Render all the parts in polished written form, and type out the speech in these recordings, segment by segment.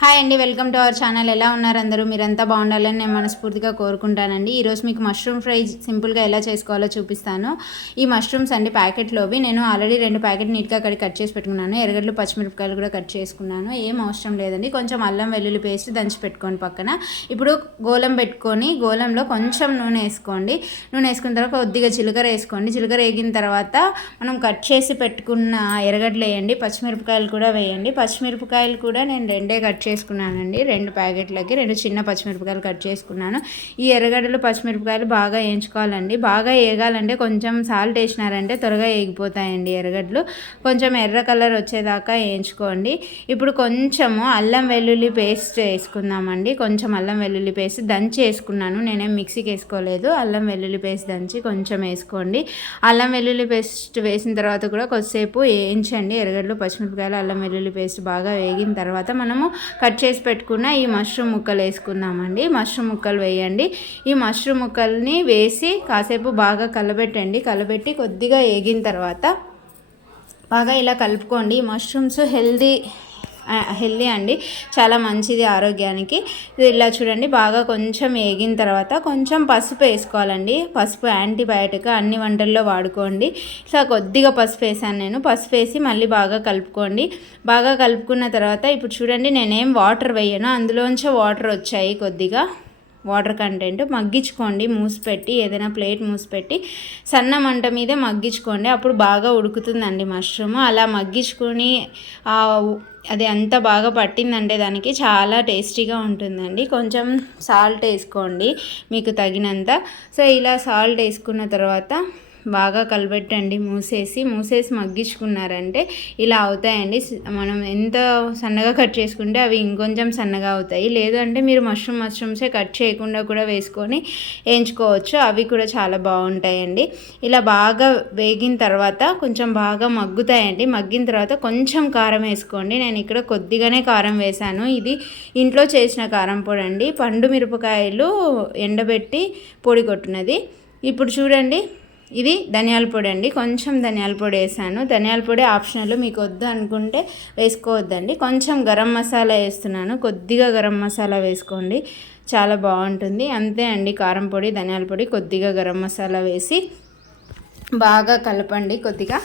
Hi అండి, welcome to our channel. ఎలా ఉన్నారు అందరూ? మీరంతా బాగుండాలని నేను మనస్ఫూర్తిగా కోరుకుంటానండి. ఈరోజు మీకు మష్రూమ్ ఫ్రై సింపుల్గా ఎలా చేసుకోవాలో చూపిస్తాను. ఈ మష్రూమ్స్ అండి ప్యాకెట్లోవి నేను ఆల్రెడీ 2 ప్యాకెట్ నీట్గా కట్ చేసి పెట్టుకున్నాను. ఎర్రగడ్డలు పచ్చిమిరపకాయలు కూడా కట్ చేసుకున్నాను. ఏం అవసరం లేదండి, కొంచెం అల్లం వెల్లుల్లి పేస్ట్ దంచి పెట్టుకోండి పక్కన. ఇప్పుడు గోలం పెట్టుకొని గోలంలో కొంచెం నూనె వేసుకోండి. నూనె వేసుకున్న తర్వాత కొద్దిగా జీలకర్ర వేసుకోండి. జీలకర్ర వేగిన తర్వాత మనం కట్ చేసి పెట్టుకున్న ఎర్రగడ్డలు వేయండి, పచ్చిమిరపకాయలు కూడా వేయండి. పచ్చిమిరపకాయలు కూడా నేను 2 కట్ చేసుకున్నానండి. 2 ప్యాకెట్లకి 2 చిన్న పచ్చిమిరపకాయలు కట్ చేసుకున్నాను. ఈ ఎర్రగడ్డలు పచ్చిమిరపకాయలు బాగా వేయించుకోవాలండి. బాగా వేగాలంటే కొంచెం సాల్ట్ వేసినారంటే త్వరగా వేగిపోతాయండి ఎర్రగడ్డలు. కొంచెం ఎర్ర కలర్ వచ్చేదాకా వేయించుకోండి. ఇప్పుడు కొంచెము అల్లం వెల్లుల్లి పేస్ట్ వేసుకుందామండి. కొంచెం అల్లం వెల్లుల్లి పేస్ట్ దంచి వేసుకున్నాను, నేనేం మిక్సీకి వేసుకోలేదు. అల్లం వెల్లుల్లి పేస్ట్ దంచి కొంచెం వేసుకోండి. అల్లం వెల్లుల్లి పేస్ట్ వేసిన తర్వాత కూడా కొద్దిసేపు వేయించండి. ఎర్రగడ్డలు పచ్చిమిరపకాయలు అల్లం వెల్లుల్లి పేస్ట్ బాగా వేగిన తర్వాత మనము కట్ చేసి పెట్టుకున్న ఈ మష్రూమ్ ముక్కలు వేసుకుందామండి. మష్రూమ్ ముక్కలు వేయండి. ఈ మష్రూమ్ ముక్కల్ని వేసి కాసేపు బాగా కలబెట్టండి. కలబెట్టి కొద్దిగా వేగిన తర్వాత బాగా ఇలా కలుపుకోండి. మష్రూమ్స్ హెల్దీ అండి, చాలా మంచిది ఆరోగ్యానికి. ఇలా చూడండి, బాగా కొంచెం వేగిన తర్వాత కొంచెం పసుపు వేసుకోవాలండి. పసుపు యాంటీబయాటిక్, అన్ని వంటల్లో వాడుకోండి. ఇలా కొద్దిగా పసుపు వేసాను నేను. పసుపు వేసి మళ్ళీ బాగా కలుపుకోండి. బాగా కలుపుకున్న తర్వాత ఇప్పుడు చూడండి, నేనేం వాటర్ వేయను, అందులోంచే వాటర్ వచ్చాయి. కొద్దిగా వాటర్ కంటెంట్ మగ్గించుకోండి. మూసిపెట్టి ఏదైనా ప్లేట్ మూసిపెట్టి సన్న మంట మీదే మగ్గించుకోండి. అప్పుడు బాగా ఉడుకుతుందండి మష్రూమ్. అలా మగ్గించుకొని అది అంత బాగా పట్టిందంటే దానికి చాలా టేస్టీగా ఉంటుందండి. కొంచెం సాల్ట్ వేసుకోండి మీకు తగినంత. సో ఇలా సాల్ట్ వేసుకున్న తర్వాత బాగా కలబెట్టండి. మూసేసి మగ్గించుకున్నారంటే ఇలా అవుతాయండి. మనం ఎంత సన్నగా కట్ చేసుకుంటే అవి ఇంకొంచెం సన్నగా అవుతాయి. లేదు అంటే మీరు మష్రూమ్సే కట్ చేయకుండా కూడా వేసుకొని వేయించుకోవచ్చు, అవి కూడా చాలా బాగుంటాయండి. ఇలా బాగా వేగిన తర్వాత కొంచెం బాగా మగ్గుతాయండి. మగ్గిన తర్వాత కొంచెం కారం వేసుకోండి. నేను ఇక్కడ కొద్దిగానే కారం వేశాను. ఇది ఇంట్లో చేసిన కారం పొడి అండి, పండు మిరపకాయలు ఎండబెట్టి పొడి కొట్టినది. ఇప్పుడు చూడండి, ఇది ధనియాల పొడి అండి. కొంచెం ధనియాల పొడి వేసాను. ధనియాల పొడి ఆప్షనల్, మీకు వద్దు అనుకుంటే వేసుకోవద్దండి. కొంచెం గరం మసాలా వేస్తున్నాను, కొద్దిగా గరం మసాలా వేసుకోండి, చాలా బాగుంటుంది. అంతే అండి, కారం పొడి, ధనియాల పొడి, కొద్దిగా గరం మసాలా వేసి బాగా కలపండి. కొద్దిగా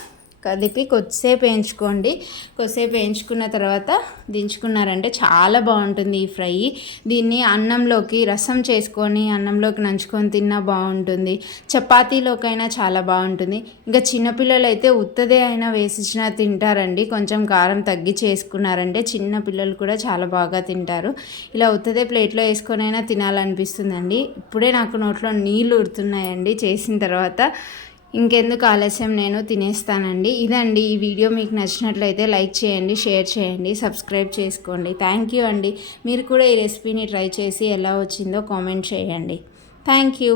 కదిపి కొద్దిసేపు వేయించుకోండి. కొద్దిసేపు వేయించుకున్న తర్వాత దించుకున్నారంటే చాలా బాగుంటుంది ఈ ఫ్రై. దీన్ని అన్నంలోకి రసం చేసుకొని అన్నంలోకి నంచుకొని తిన్నా బాగుంటుంది. చపాతీలోకైనా చాలా బాగుంటుంది. ఇంకా చిన్నపిల్లలు అయితే ఉత్తదే అయినా వేసిచ్చినా తింటారండి. కొంచెం కారం తగ్గి చేసుకున్నారంటే చిన్నపిల్లలు కూడా చాలా బాగా తింటారు. ఇలా ఉత్తదే ప్లేట్లో వేసుకొని అయినా తినాలనిపిస్తుందండి. ఇప్పుడే నాకు నోట్లో నీళ్ళు ఊరుతున్నాయండి చేసిన తర్వాత. ఇంకెందుకు ఆలస్యం, నేను తినేస్తానండి. ఇదండి ఈ వీడియో. మీకు నచ్చినట్లయితే లైక్ చేయండి, షేర్ చేయండి, సబ్స్క్రైబ్ చేసుకోండి. థ్యాంక్ యూ అండి. మీరు కూడా ఈ రెసిపీని ట్రై చేసి ఎలా వచ్చిందో కామెంట్ చేయండి. Thank you.